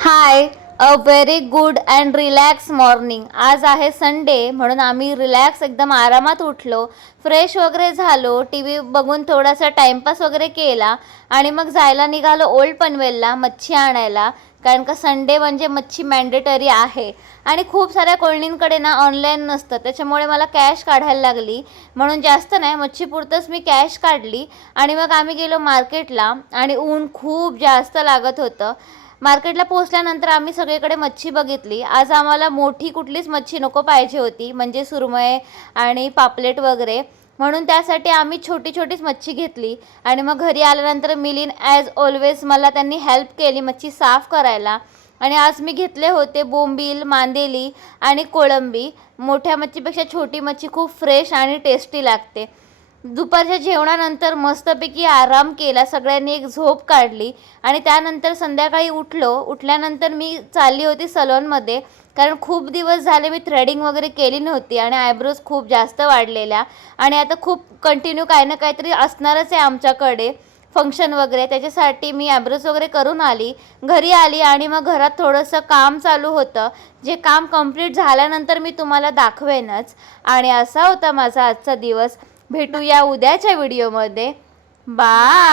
High, a very good and relax morning. आज आहे Sunday म्हणून आम्ही रिलॅक्स एकदम आरामात उठलो, फ्रेश वगैरे झालो, टी व्ही बघून थोडासा टाईमपास वगैरे केला आणि मग जायला निघालो ओल्ड पनवेलला मच्छी आणायला. कारण का संडे म्हणजे मच्छी मॅन्डेटरी आहे आणि खूप साऱ्या कोळणींकडे ना ऑनलाईन नसतं, त्याच्यामुळे मला कॅश काढायला लागली. म्हणून जास्त नाही, मच्छीपुरतंच मी कॅश काढली आणि मग आम्ही गेलो मार्केटला आणि ऊन खूप जास्त लागत होतं. मार्केटला पोहोचल्यानंतर आम्ही सगळीकडे मच्छी बघितली. आज आम्हाला मोठी कुठलीच मच्छी नको पाहिजे होती, म्हणजे सुरमई आणि पापलेट वगैरे, म्हणून त्यासाठी आम्ही छोटी छोटीच मच्छी घेतली. आणि मग घरी आल्यानंतर मिलिन ॲज ऑलवेज मला त्यांनी हेल्प केली मच्छी साफ करायला. आणि आज मी घेतले होते बोंबील, मांदेली आणि कोळंबी. मोठ्या मच्छीपेक्षा छोटी मच्छी खूप फ्रेश आणि टेस्टी लागते. दुपारच्या जेवणानंतर मस्तपैकी आराम केला, सगळ्यांनी एक झोप काढली आणि त्यानंतर संध्याकाळी उठल्यानंतर मी चालली होती सलॉनमध्ये. कारण खूप दिवस झाले मी थ्रेडिंग वगैरे केली नव्हती आणि आयब्रोज खूप जास्त वाढलेल्या आणि आता खूप कंटिन्यू काही ना काहीतरी असणारच आहे आमच्याकडे फंक्शन वगैरे, त्याच्यासाठी मी आयब्रोज वगैरे करून आली. घरी आली आणि मग घरात थोडंसं काम चालू होतं, जे काम कंप्लीट झाल्यानंतर मी तुम्हाला दाखवेनच. आणि असा होता माझा आजचा दिवस. भेटूया उद्याच्या व्हिडिओमध्ये. बाय.